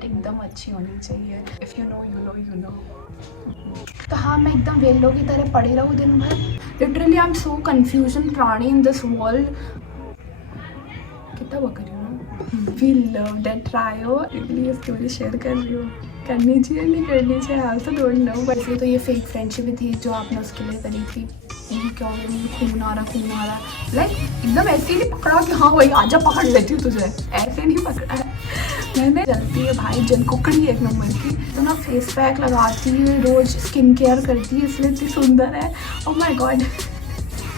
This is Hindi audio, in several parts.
बट एकदम अच्छी होनी चाहिए। If you know you know you know. तो हाँ, मैं एकदम वेल्लो की तरह पड़ी रहूँ दिन भर। Literally I am so confusion प्राणी इन दिस वर्ल्ड। कितना बक रही हूँ ना। वी लव दैट ट्रायो, इसलिए स्टोरी शेयर कर रही हूँ। करनी चाहिए नहीं करनी चाहिए, आई ऑल्सो डोंट नो। वैसे तो ये फेक फ्रेंडशिप थी जो आपने उसके लिए करी थी। ये क्या हो गया, मुझे खून आ रहा लाइक एकदम ऐसे ही नहीं पकड़ा कि हाँ वही आजा पकड़ लेती हूँ तुझे, ऐसे नहीं पकड़ा है मैंने। जलती है भाई, जल कुकड़ी एक नंबर की। तो ना फेस पैक लगाती है, रोज स्किन केयर करती है, इसलिए इतनी सुंदर है। Oh my God.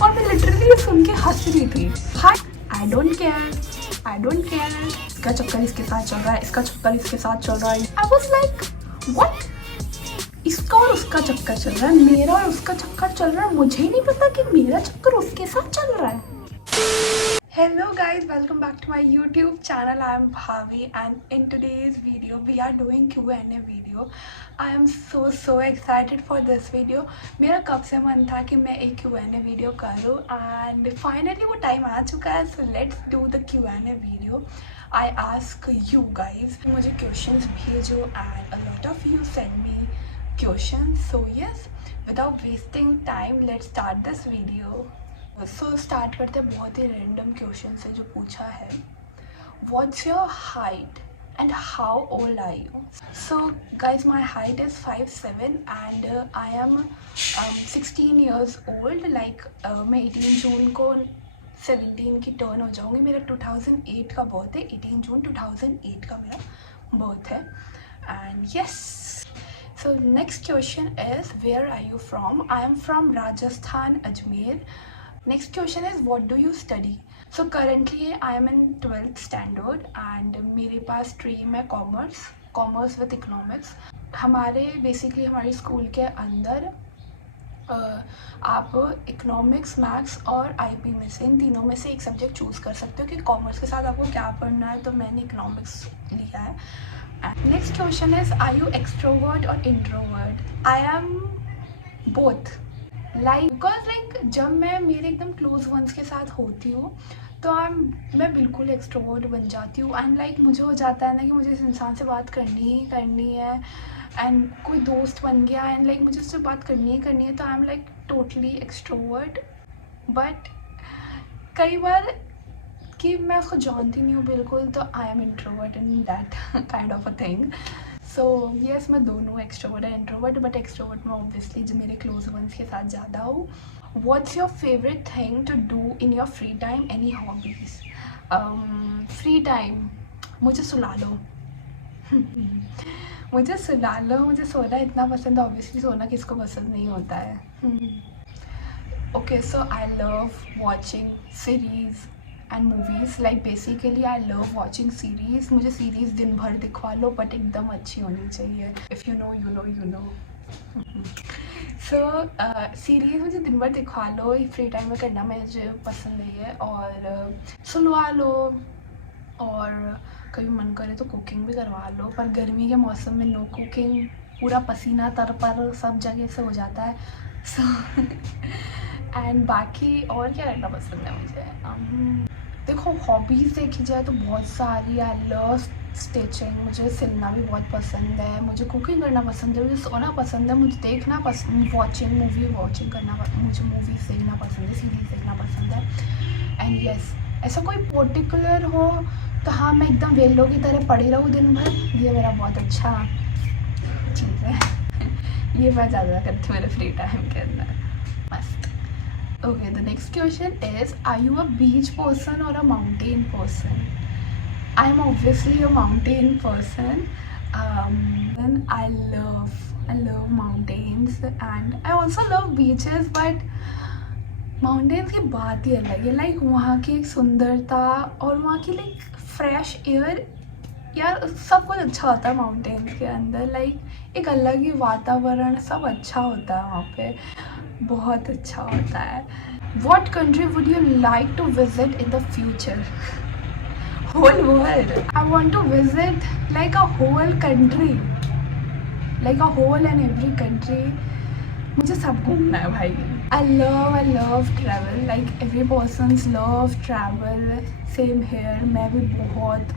और मैं लिटरली ये सुन के हंस रही थी। हाय, आई डोंट केयर। इसका चक्कर इसके साथ चल रहा है, इसका चक्कर इसके साथ चल रहा है। आई वाज लाइक व्हाट, इसका और उसका चक्कर चल रहा है, मेरा और उसका चक्कर चल रहा है। मुझे ही नहीं पता कि मेरा चक्कर उसके साथ चल रहा है। Hello guys, welcome back to my YouTube channel. I am Bhavi and in today's video we are doing Q&A video. I am so excited for this video. मेरा कब से मन था कि मैं एक Q&A video करूँ and finally वो time आ चुका है. So let's do the Q&A video. I ask you guys, मुझे questions भेजो and a lot of you send me questions. So yes, without wasting time, let's start this video. So start करते हैं बहुत ही रैंडम क्वेश्चन से जो पूछा है। What's your height and how old are you? So guys, my height is 5'7" and I am 16 years old. Like मैं 18 जून को 17 की टर्न हो जाऊँगी। मेरा 2008 का बर्थ है, 18 जून 2008 का मेरा बर्थ है। And yes, so next question is where are you from? I am from Rajasthan, Ajmer. Next question is what do you study? So currently I am in 12th standard and मेरे पास स्ट्रीम है कॉमर्स विद इकोनॉमिक्स। हमारे स्कूल के अंदर आप इकोनॉमिक्स, मैथ्स और आईपी में से, इन तीनों में से एक सब्जेक्ट चूज़ कर सकते हो कि कॉमर्स के साथ आपको क्या पढ़ना है। तो मैंने इकोनॉमिक्स लिया है। Next question is are you extrovert और introvert? I am both. Like जब मैं मेरे एकदम क्लोज वंस के साथ होती हूँ तो मैं बिल्कुल एक्सट्रोवर्ट बन जाती हूँ। एंड लाइक मुझे हो जाता है ना कि मुझे इस इंसान से बात करनी ही करनी है एंड कोई दोस्त बन गया एंड लाइक मुझे उससे बात करनी है तो I am like totally extrovert. But कई बार कि मैं उसको जानती नहीं हूँ बिल्कुल, तो I am introvert in that kind of a thing. So yes, मैं दोनों extrovert and introvert, but extrovert में ऑब्वियसली जो मेरे क्लोज वंस के साथ ज़्यादा हूँ। What's your favourite thing to do in your free time? Any hobbies? Free time मुझे सुला लो मुझे सोना इतना पसंद है। ऑब्वियसली सोना किसको पसंद नहीं होता है। Okay, so I love watching series and movies. Like basically I love watching series. मुझे सीरीज़ दिन भर दिखवा लो बट एकदम अच्छी होनी चाहिए। If you know you know you know. So series मुझे दिन भर दिखवा लो, फ्री टाइम में करना मुझे पसंद नहीं है। और सुलवा लो, और कभी मन करे तो कुकिंग भी करवा लो। पर गर्मी के मौसम में नो कुकिंग, पूरा पसीना तर पर सब जगह से हो जाता है। सो एंड बाकी और क्या करना पसंद है मुझे? देखो, हॉबीज़ देखी जाए तो बहुत सारी। आई लव स्टिचिंग, मुझे सिलना भी बहुत पसंद है। मुझे कुकिंग करना पसंद है, मुझे सोना पसंद है, मुझे देखना पसंद, मूवी वॉचिंग करना, मुझे मूवीज़ देखना पसंद है, सीरीज़ देखना पसंद है। एंड यस, ऐसा कोई पर्टिकुलर हो तो हाँ, मैं एकदम वेल्लो की तरह पड़ी रहूँ दिन भर, ये मेरा बहुत अच्छा चीज़ है। ये मैं ज़्यादा करती हूँ मेरे फ्री टाइम के अंदर, मस्त। Okay, the next question is, are you a beach person or a mountain person? I am obviously a mountain person. And I love mountains and I also love beaches, but mountains की बात ही अलग है। लाइक वहाँ की एक सुंदरता और वहाँ की लाइक फ्रेश एयर, यार सब कुछ अच्छा होता है माउंटेन्स के अंदर। लाइक एक अलग ही वातावरण, सब अच्छा होता है वहाँ पे, बहुत अच्छा होता है। What country would you like to visit in the future? Whole world. I want to visit like a whole country, like a whole and every country. मुझे सब घूमना है भाई, I love travel. Like every person's love travel. Same here.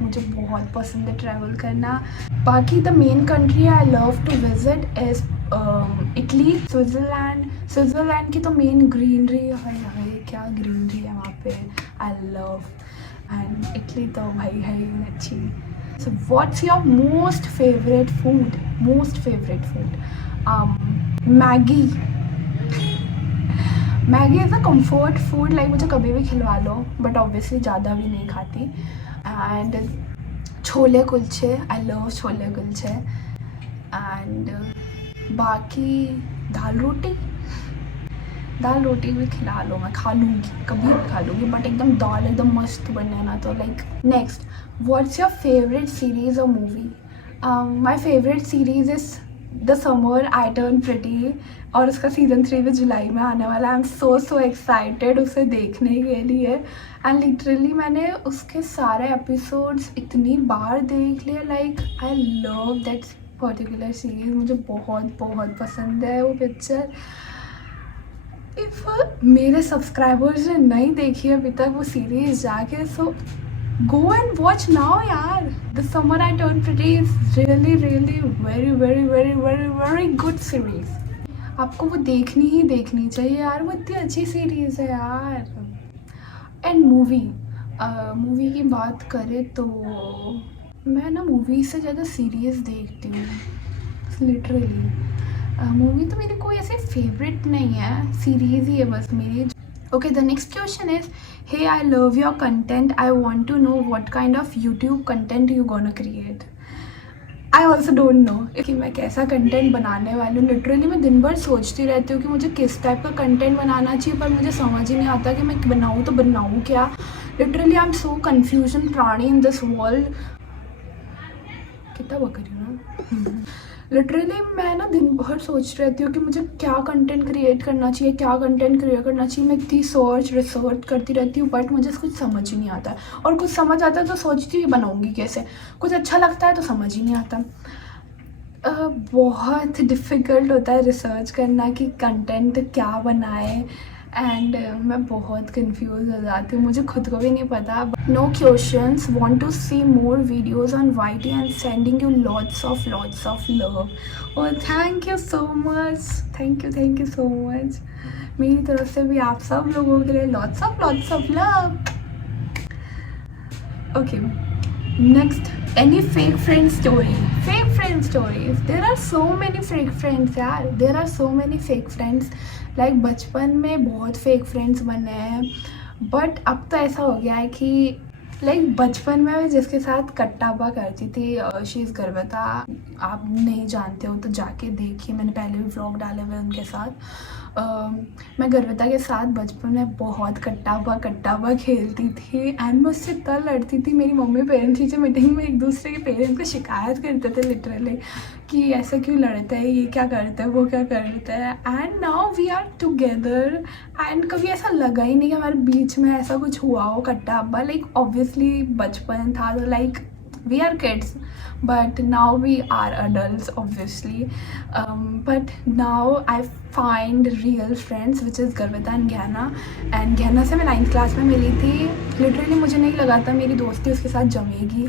मुझे बहुत पसंद है travel करना. बाकी the main country I love to visit is Italy, Switzerland. Switzerland की तो main greenery है क्या greenery है वहाँ पे. I love. And Italy तो भाई है अच्छी. So what's your most favorite food? Most favorite food? Maggie. Maggi is a comfort food. Like मुझे कभी भी खिलवा लो, बट ऑब्वियसली ज़्यादा भी नहीं खाती. And chole kulche, I love chole kulche. And बाकी दाल रोटी भी खिला लो, मैं खा लूँगी, कभी भी खा लूँगी, बट एकदम दाल एकदम मस्त बने ना तो. Like next, what's your favourite series और movie? My favourite series is the summer I turn pretty, और उसका सीज़न 3 भी जुलाई में आने वाला है. आई एम सो एक्साइटेड उसे देखने के लिए. एंड लिटरली मैंने उसके सारे एपिसोड्स इतनी बार देख लिए. Like I love that particular series. मुझे बहुत पसंद है वो पिक्चर. इफ़ मेरे सब्सक्राइबर्स ने नहीं देखी अभी तक वो सीरीज़ जाके, सो go and watch now यार. The Summer I Turned Pretty is really very good series. आपको वो देखनी चाहिए यार, वो इतनी अच्छी सीरीज़ है यार. एंड मूवी की बात करें तो मैं ना मूवी से ज़्यादा सीरीज़ देखती हूँ लिटरली. मूवी तो मेरी कोई ऐसे फेवरेट नहीं है, सीरीज़ ही है बस मेरी. Okay, the next question is, hey, I love your content. I want to know what kind of YouTube content you gonna create. I also don't know कि मैं कैसा कंटेंट बनाने वाली हूँ. लिटरली मैं दिन भर सोचती रहती हूँ कि मुझे किस टाइप का कंटेंट बनाना चाहिए, पर मुझे समझ ही नहीं आता कि मैं बनाऊँ तो बनाऊँ क्या. Literally I am so confusion प्राणी इन दिस वर्ल्ड. कितना बक रही हूँ ना. लिटरली मैं ना दिन भर सोच रहती हूँ कि मुझे क्या कंटेंट क्रिएट करना चाहिए. मैं इतनी रिसर्च करती रहती हूँ, बट मुझे कुछ समझ ही नहीं आता है. और कुछ समझ आता है तो सोचती हूँ बनाऊँगी कैसे. कुछ अच्छा लगता है तो समझ ही नहीं आता. बहुत डिफ़िकल्ट होता है रिसर्च करना कि कंटेंट क्या बनाए. एंड मैं बहुत कंफ्यूज हो जाती हूँ, मुझे खुद को भी नहीं पता. No questions, want to see more videos on YT and sending you lots of love. और thank you so much, thank you so much. मेरी तरफ से भी आप सब लोगों के लिए lots of love. Okay, next, any fake friend stories. There are so many fake friends यार. There are so many fake friends. Like बचपन में बहुत fake friends बने हैं, बट अब तो ऐसा हो गया है कि लाइक बचपन में मैं जिसके साथ कट्टापा करती थी, शी इज़ गर्विता. आप नहीं जानते हो तो जाके देखिए, मैंने पहले भी व्लॉग डाले हुए उनके साथ. मैं गर्विता के साथ बचपन में बहुत कट्टापा खेलती थी. एंड मैं उससे इतना लड़ती थी. मेरी मम्मी पेरेंट्स टीचर मीटिंग में एक दूसरे के पेरेंट्स को शिकायत करते थे लिटरली कि ऐसा क्यों लड़ते हैं, ये क्या करते हैं, वो क्या करते हैं. And now we are together. And कभी ऐसा लगा ही नहीं कि हमारे बीच में ऐसा कुछ हुआ हो कट्टापा. लाइक ऑब्वियसली बचपन था तो like we are kids, but now we are adults obviously. But now I find real friends which is Garvita and Ghana. And Ghana से मैं 9th क्लास में मिली थी. लिटरली मुझे नहीं लगा था मेरी दोस्ती उसके साथ जमेगी.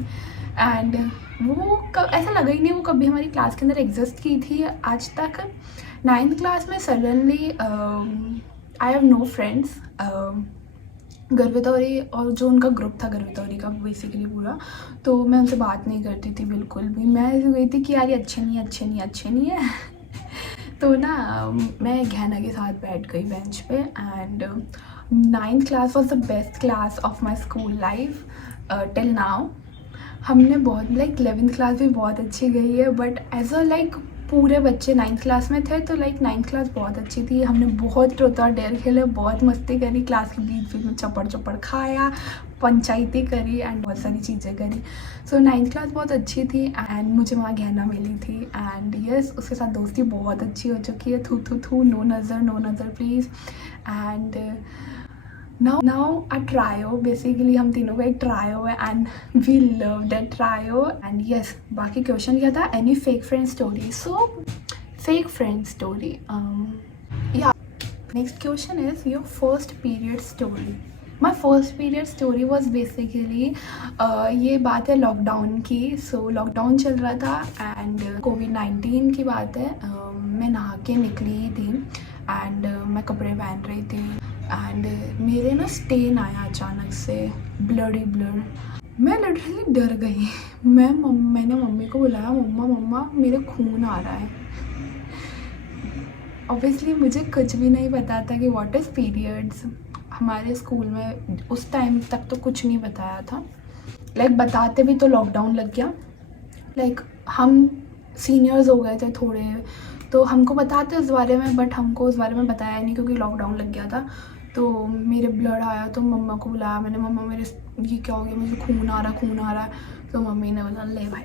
एंड वो ऐसा लगा ही नहीं वो कभी हमारी क्लास के अंदर एग्जिस्ट की थी आज तक. 9th क्लास में suddenly I have no friends. गर्वितौरी और जो उनका ग्रुप था गर्वितौरी का बेसिकली पूरा, तो मैं उनसे बात नहीं करती थी बिल्कुल भी. मैं ऐसे गई थी कि यार ये अच्छे नहीं है. तो ना मैं गहना के साथ बैठ गई बेंच पे. And 9th class was the best class of my school life till now. हमने बहुत लाइक 11th क्लास भी बहुत अच्छी गई है, बट एज अ लाइक पूरे बच्चे 9th क्लास में थे तो लाइक 9th क्लास बहुत अच्छी थी. हमने बहुत ट्रूथ और डेयर खेले, बहुत मस्ती करी, क्लास के बीच में चपड़ खाया, पंचायती करी एंड बहुत सारी चीज़ें करी. सो 9th क्लास बहुत अच्छी थी. एंड मुझे वहाँ गहना मिली थी. एंड यस, उसके साथ दोस्ती बहुत अच्छी हो चुकी है. थू नो नज़र please. And now a trio, basically हम तीनों का एक ट्रायो है and we love that trio. And yes, बाकी क्वेश्चन क्या था, any fake friend story. So fake friend story, या Next question is your first period story. My first period story was basically ये बात है लॉकडाउन की. सो लॉकडाउन चल रहा था एंड कोविड-19 की बात है. मैं नहा के निकली थी एंड मैं कपड़े पहन रही थी एंड मेरे ना स्टेन आया अचानक से, ब्लडी ब्लड. मैं लिटरली डर गई. मैंने मम्मी को बुलाया, मम्मा मेरे खून आ रहा है. ऑब्वियसली मुझे कुछ भी नहीं पता था कि व्हाट इज़ पीरियड्स. हमारे स्कूल में उस टाइम तक तो कुछ नहीं बताया था. लाइक बताते भी तो लॉकडाउन लग गया. लाइक हम सीनियर्स हो गए थे थोड़े, तो हमको बताते उस बारे में, बट हमको उस बारे में बताया नहीं क्योंकि लॉकडाउन लग गया था. तो मेरे ब्लड आया तो मम्मा को बुलाया मैंने, मम्मा मेरे ये क्या हो गया, मुझे खून आ रहा है. तो मम्मी ने बोला ले भाई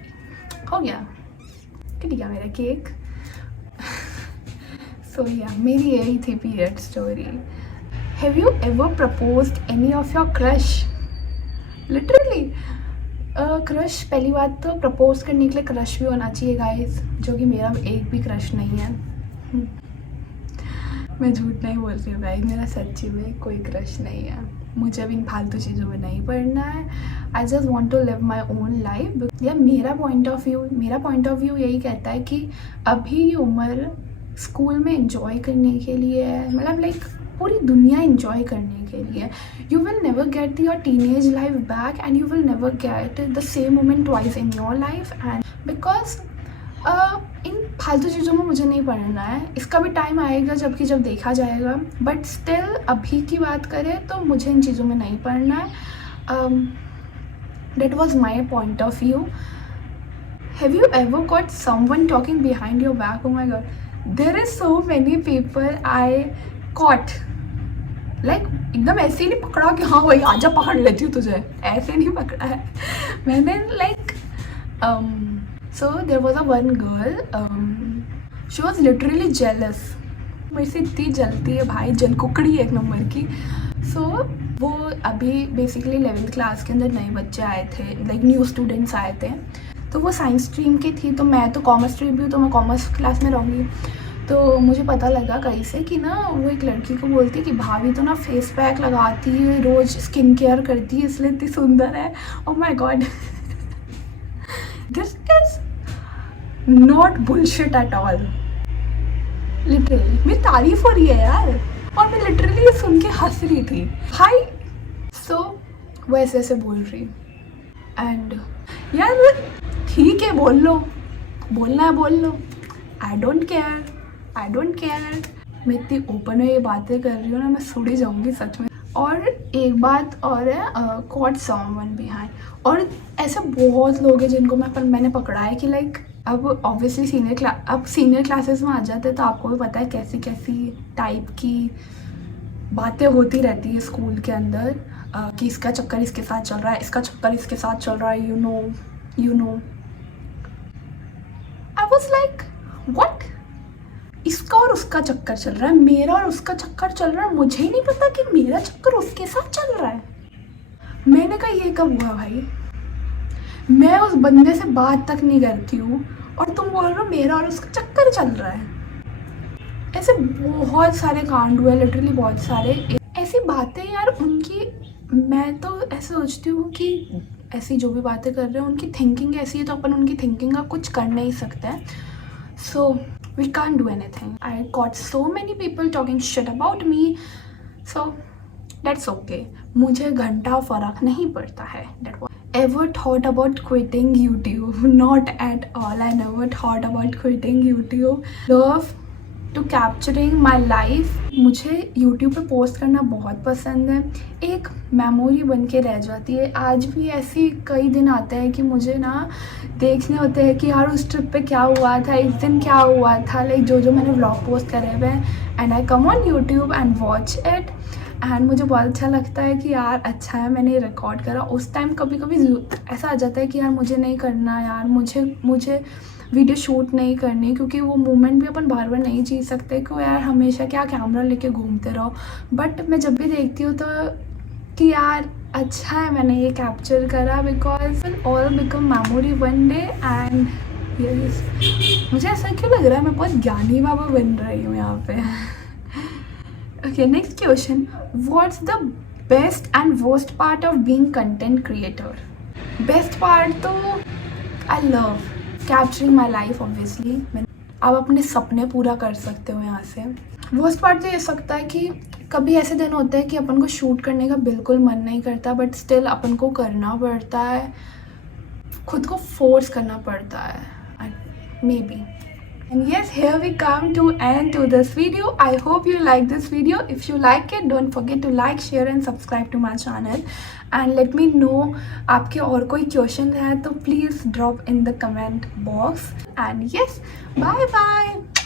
हो गया, कट गया मेरा केक. सो या मेरी यही थी period story. Have you ever proposed any of your crush? Literally crush, पहली बात तो प्रपोज करने के लिए क्रश भी होना चाहिए गाइस, जो कि मेरा एक भी क्रश नहीं है. मैं झूठ नहीं बोल रही हूँ गाइस, मेरा सच्ची में कोई क्रश नहीं है. मुझे भी इन फालतू चीज़ों में नहीं पढ़ना है. I just want to live my own life. या मेरा पॉइंट ऑफ व्यू यही कहता है कि अभी ये उम्र स्कूल में इंजॉय करने के लिए है. मतलब लाइक पूरी दुनिया इंजॉय करने के लिए. You will never get your teenage life back and you will never get the same moment twice in your life. And because in फालतू चीज़ों में मुझे नहीं पढ़ना है. इसका भी टाइम आएगा जब देखा जाएगा, बट स्टिल अभी की बात करें तो मुझे इन चीज़ों में नहीं पढ़ना है. That was my point of view. Have you ever got someone talking behind your back? Oh my god, there is so many people I caught. Like एकदम ऐसे ही नहीं पकड़ा कि हाँ भाई आजा पकड़ लेती हूँ तुझे, ऐसे नहीं पकड़ा है मैंने. Like so there was a one girl, she was literally jealous. मेरे से इतनी जलती है भाई, जल कुकड़ी एक नंबर की. सो वो अभी बेसिकली 11th क्लास के अंदर नए बच्चे आए थे, लाइक न्यू स्टूडेंट्स आए थे. तो वो साइंस स्ट्रीम की थी, तो मैं तो कॉमर्स स्ट्रीम भी हूँ, तो मैं कॉमर्स क्लास में रहूँगी. तो मुझे पता लगा कहीं से कि ना वो एक लड़की को बोलती कि भाभी तो ना फेस पैक लगाती है, रोज़ स्किन केयर करती है, इसलिए इतनी सुंदर है. Oh my God, this is not bullshit at all. Literally मेरी तारीफ हो रही है यार, और मैं लिटरली ये सुन के हंस रही थी. हाई सो वो ऐसे ऐसे बोल रही. एंड यार ठीक है, बोल लो, बोलना है बोल लो. I don't care. मैं इतनी ओपन में ये बातें कर रही हूँ ना, मैं सुड़ी जाऊँगी सच में. और एक बात और है, कॉट समवन बिहाइंड. और ऐसे बहुत लोग हैं जिनको मैंने पकड़ा है कि लाइक अब ऑब्वियसली सीनियर क्लासेस में आ जाते हैं, तो आपको भी पता है कैसी टाइप की बातें होती रहती है स्कूल के अंदर. कि इसका चक्कर इसके साथ चल रहा है, इसका चक्कर इसके साथ चल रहा है, you know. I was like what? इसका और उसका चक्कर चल रहा है, मेरा और उसका चक्कर चल रहा है, मुझे ही नहीं पता कि मेरा चक्कर उसके साथ चल रहा है. मैंने कहा ये कब हुआ भाई? मैं उस बंदे से बात तक नहीं करती हूँ और तुम बोल रहे हो मेरा और उसका चक्कर चल रहा है. ऐसे बहुत सारे कांड हुए, लिटरली बहुत सारे ऐसी बातें यार उनकी. मैं तो ऐसे सोचती हूँ कि ऐसी जो भी बातें कर रहे हैं उनकी थिंकिंग ऐसी है, तो अपन उनकी थिंकिंग का कुछ कर नहीं सकते हैं. So we can't do anything. I got so many people talking shit about me, so that's okay. मुझे घंटा फर्क नहीं पड़ता है. Ever thought about quitting YouTube? Not at all. I never thought about quitting YouTube. Love to capturing my life. मुझे YouTube पे पोस्ट करना बहुत पसंद है. एक मेमोरी बन के रह जाती है. आज भी ऐसी कई दिन आते हैं कि मुझे ना देखने होते हैं कि यार उस ट्रिप पे क्या हुआ था, इस दिन क्या हुआ था, लाइक जो मैंने व्लॉग पोस्ट करे हुए हैं. And I come on YouTube and watch it. And मुझे बहुत अच्छा लगता है कि यार अच्छा है मैंने रिकॉर्ड करा. उस टाइम कभी कभी ऐसा आ जाता है कि यार मुझे नहीं करना, यार मुझे वीडियो शूट नहीं करनी, क्योंकि वो मोमेंट भी अपन बार बार नहीं जी सकते कि यार हमेशा क्या कैमरा लेके घूमते रहो. बट मैं जब भी देखती हूँ तो कि यार अच्छा है मैंने ये कैप्चर करा, because will all become memory one day. And yes, मुझे ऐसा क्यों लग रहा है मैं बहुत ज्ञानी बाबा बन रही हूँ यहाँ पे. Okay, next question. What's the best and worst part of being content creator? Best part तो I love capturing my life obviously. आप अपने सपने पूरा कर सकते हो यहाँ से. वर्स्ट पार्ट तो ये सकता है कि कभी ऐसे दिन होते हैं कि अपन को शूट करने का बिल्कुल मन नहीं करता, बट स्टिल अपन को करना पड़ता है, खुद को फोर्स करना पड़ता है, may be. And yes, here we come to end to this video. I hope you like this video. If you like it, don't forget to like, share and subscribe to my channel. And let me know आपके और कोई क्वेश्चन है तो please drop in the comment box. And yes, bye bye.